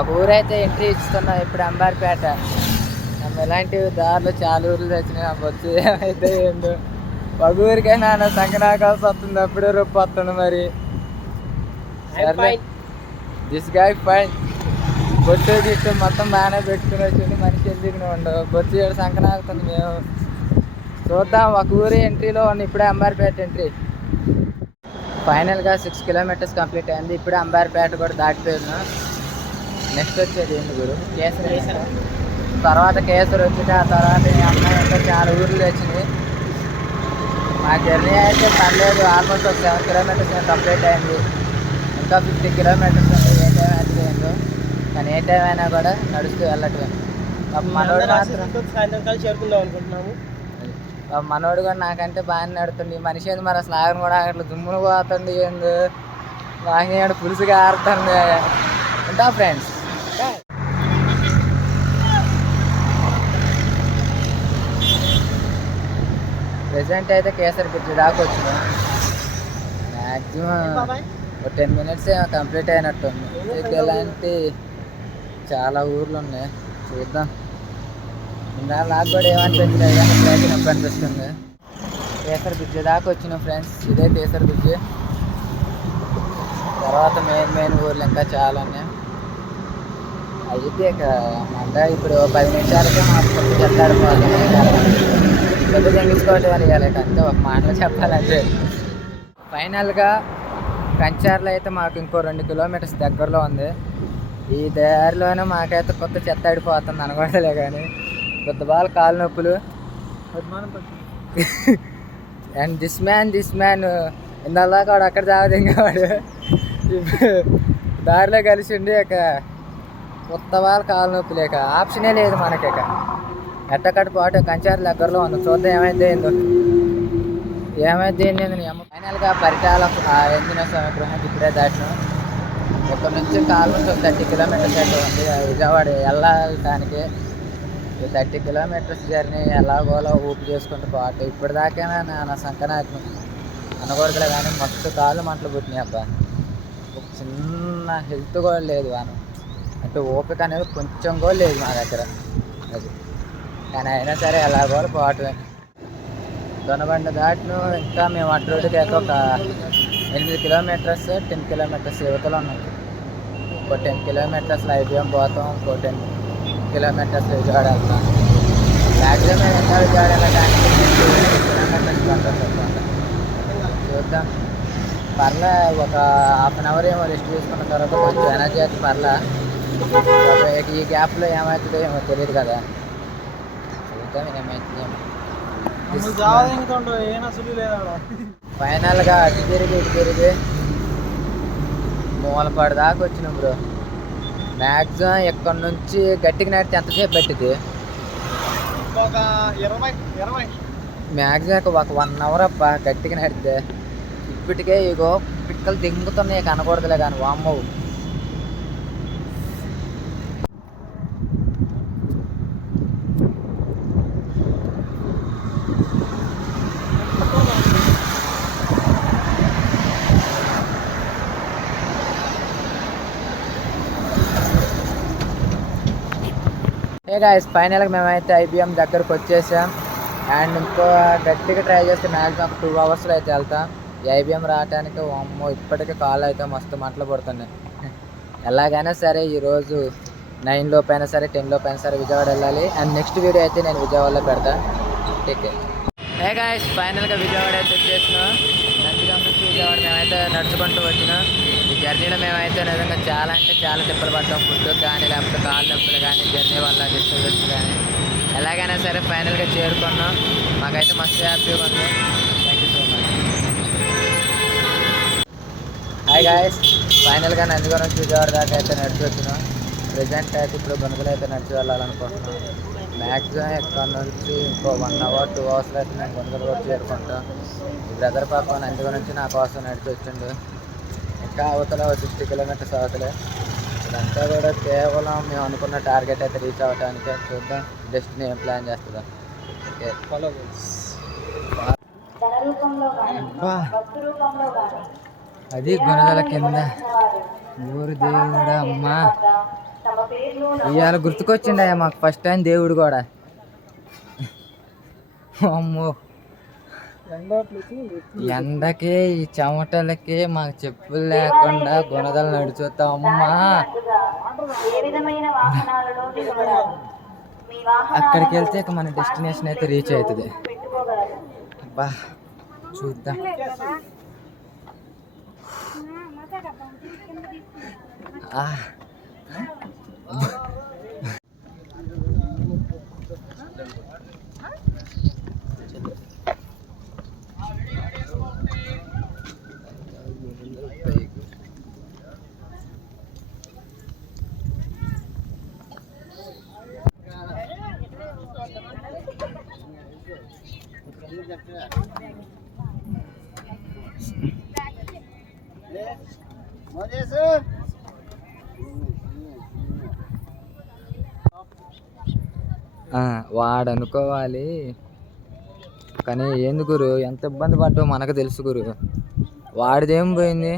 ఒక ఊరైతే ఎంట్రీ ఇస్తున్నాం ఇప్పుడు అంబార్పేట. ఇలాంటి దారిలో చాలా ఊర్లు వచ్చినాయి. ఆ బొచ్చు ఏమైతే ఏందో ఒక ఊరికైనా సంకనాకాల్సి వస్తుంది, అప్పుడే రొప్పి వస్తుంది. మరి దిస్ గాయ్ ఫైన్. బొట్టు గిట్టు మొత్తం బాగానే పెట్టుకుని వచ్చింది. మనిషి ఎందుకు ఉండవు, బొచ్చు ఏడు సంకనాకుతుంది. మేము చూద్దాం. ఒక ఊరి ఎంట్రీలో ఉన్న ఇప్పుడే అంబార్పేట ఎంట్రీ. ఫైనల్గా 6 కిలోమీటర్స్ కంప్లీట్ అయింది. ఇప్పుడే అంబార్పేట కూడా దాటిపోయాను. నెక్స్ట్ వచ్చేది ఏంటి గురు? కేసరి. తర్వాత కేసరి వచ్చింది. ఆ తర్వాత అమ్మాయి ఇంకా చాలా ఊర్లు వచ్చినాయి. మా జర్నీ అయితే పర్లేదు. ఆల్మోస్ట్ ఒక 7 కిలోమీటర్స్ కంప్లీట్ అయింది. ఇంకా 50 కిలోమీటర్స్ ఉంది. ఏ టైం అయితే ఏందో, కానీ ఏ టైం అయినా కూడా నడుస్తూ వెళ్ళటమే. మనోడు మాత్రం చేరుకుందాం అనుకుంటున్నాము. మనోడు కూడా నాకంటే బాగానే నడుతుంది. మనిషి ఏంది మరి అసలు ఆగను కూడా ఆగట్లేదు. దుమ్మును పోతుంది. ఏంది వాకినాడు పులుసుగా ఆడుతుంది. ఉంటా ఫ్రెండ్స్. ప్రెసెంట్ అయితే కేసరి బ్రిడ్జ్ దాకా వచ్చినాం. మ్యాక్సిమం ఒక 10 మినిట్స్ కంప్లీట్ అయినట్టుంది. ఇలాంటి చాలా ఊర్లు ఉన్నాయి, చూద్దాం. నాకు కూడా ఏమనిపించలేదు, కానీ ఇప్పుడైతే నొప్పి అనిపిస్తుంది. కేసరి బ్రిడ్జ్ దాకా వచ్చినాం ఫ్రెండ్స్. ఇదే కేసరి బ్రిడ్జ్. తర్వాత మెయిన్ ఊర్లు ఇంకా చాలా ఉన్నాయి. అయితే అంటే ఇప్పుడు 10 నిమిషాలకే మాకు కొద్ది చెత్తాడిపోతుంది. కొద్ది తెంగించుకోవటం అని ఇవ్వాలి అంతే, ఒక మాటలో చెప్పాలంటే. ఫైనల్గా కంచార్లో అయితే మాకు ఇంకో 2 కిలోమీటర్స్ దగ్గరలో ఉంది. ఈ దారిలోనే మాకైతే కొత్త చెత్త ఆడిపోతుంది అనకూడలే, కానీ కొత్త బాగా కాలు నొప్పులు. అండ్ దిస్ మ్యాన్ ఇందాక వాడు అక్కడ చావదింగవాడు దారిలో కలిసి ఉండి ఇక కొత్త వాళ్ళ కాలు నొప్పి లేక ఆప్షనే లేదు మనకి. ఇక ఎట్టకట్టు పాటు కంచారు దగ్గరలో ఉంది. చూద్దాం ఏమైతే ఏందో. ఫైనల్గా పరిటాల ఆంజనేయ స్వామి గృహం ఇప్పుడే దాటినాం. ఇక్కడ నుంచి ఆల్మోస్ట్ 30 కిలోమీటర్స్ అయితే ఉంది విజయవాడ వెళ్ళడానికి. 30 కిలోమీటర్స్ జర్నీ ఎలాగోలా ఊపి చేసుకుంటూ పాటు ఇప్పటిదాకైనా నా సంకనాకి అనకూడదులే, కానీ మస్తు కాళ్ళు మంటలు పుట్టినాయి. అబ్బా ఒక చిన్న హెల్త్ కూడా లేదు, అంటే ఓపిక అనేది కొంచెం కూడా లేదు మా దగ్గర. అది కానీ అయినా సరే ఎలాగోలా పోవటమే. దొనబండ దాటిను. ఇంకా మేము అటు రోడ్డుకి ఒక 8 కిలోమీటర్స్ 10 కిలోమీటర్స్ యువతలో ఉన్నాం. ఇంకో 10 కిలోమీటర్స్లో ఐబీఎం పోతాం. ఇంకో 10 కిలోమీటర్స్ విజయవాడ వెళ్తాం. మ్యాక్సిమం ఇంకా విజయవాడ వెళ్ళడానికి 10 కిలోమీటర్స్ పడుతుంది. చూద్దాం. పర్లే ఒక హాఫ్ అన్ అవర్ ఏమో రెస్ట్ తీసుకున్న తర్వాత కొంచెం ఎనర్జీ అయితే పర్లే. ఈ గ్యాప్లో ఏమవుతుందో ఏమో తెలియదు కదా. చూద్దాం ఏమవుతుందేమో. ఫైనల్గా అటు తిరిగి మూలపాడు దాకా వచ్చినాం బ్రో. మ్యాక్సిమం ఇక్కడ నుంచి గట్టిగా నడితే ఎంతసేపు పెట్టింది? మ్యాక్సిమం ఒక 1 అవర్ అప్ప గట్టిగా నడితే. ఇప్పటికే ఇగో పిక్కలు దింగుతున్నాయి కనకూడదులే, కానీ వామ్మవు. గాయస్ ఫైనల్గా మేమైతే ఐబీఎం దగ్గరకు వచ్చేసాం. అండ్ ఇంకో గట్టిగా ట్రై చేస్తే మ్యాక్సిమం 2 అవర్స్లో అయితే వెళ్తాం. ఈ ఐబీఎం రావడానికి అమ్మో ఇప్పటికే కాళ్ళు అయితే మస్తు మంటలు పడుతున్నాయి. ఎలాగైనా సరే ఈరోజు 9 లోపైనా సరే 10 లోపైనా సరే విజయవాడ వెళ్ళాలి. అండ్ నెక్స్ట్ వీడియో అయితే నేను విజయవాడలో పెడతా. ఓకే గాయస్ ఫైనల్గా విజయవాడ అయితే వచ్చేసినాం. నందిగాం నుంచి విజయవాడ మేమైతే నడుచుకుంటూ వచ్చినాం. ఈ జర్నీలో మేమైతే నిజంగా చాలా అంటే చాలా తిప్పలు పడ్డాం. ఫుడ్ కానీ లేకపోతే కాళ్ళు నొప్పులు కానీ జర్నీ వల్ల డిస్టర్బెన్స్ కానీ. ఎలాగైనా సరే ఫైనల్గా చేరుకున్నాం. మాకైతే మస్తు హ్యాపీగా ఉంది. Thank you so much. Hi guys ఫైనల్గా నందిగాం నుంచి విజయవాడ దాకా అయితే నడిచి వచ్చినాం. ప్రజెంట్ అయితే ఇప్పుడు గనుకలు అయితే నడిచి వెళ్ళాలనుకుంటున్నాం. మ్యాక్సిమం ఇక్కడ నుంచి ఇంకో 1 అవర్ 2 అవర్స్లో అయితే నేను గనుకలు కూడా చేరుకుంటాం. ఈ బ్రదర్ పాప నందిగాం నుంచి నా కోసం నడిచి వచ్చిండు. ఇంకా అవతల 60 కిలోమీటర్స్ అవతలే. ఇదంతా కూడా కేవలం మేము అనుకున్న టార్గెట్ అయితే రీచ్ అవ్వడానికి. చూద్దాం డెస్టినీ ఏం ప్లాన్ చేస్తుందా. ఓకే అది గుణదల కింద ఊరు దేవుడా అమ్మా. ఇవాళ గుర్తుకొచ్చిండయ్యా మాకు ఫస్ట్ టైం దేవుడు కూడా. అమ్మో ఎండకి ఈ చెమటలకి మాకు చెప్పులు లేకుండా గుణదలు నడిచొస్తాం అమ్మా. అక్కడికి వెళ్తే ఇక మన డెస్టినేషన్ అయితే రీచ్ అవుతుంది. అబ్బా చూద్దాం. వాడు అనుకోవాలి కానీ ఏంది గురు, ఎంత ఇబ్బంది పడ్డావు మనకు తెలుసు గురు. వాడిదేం పోయింది.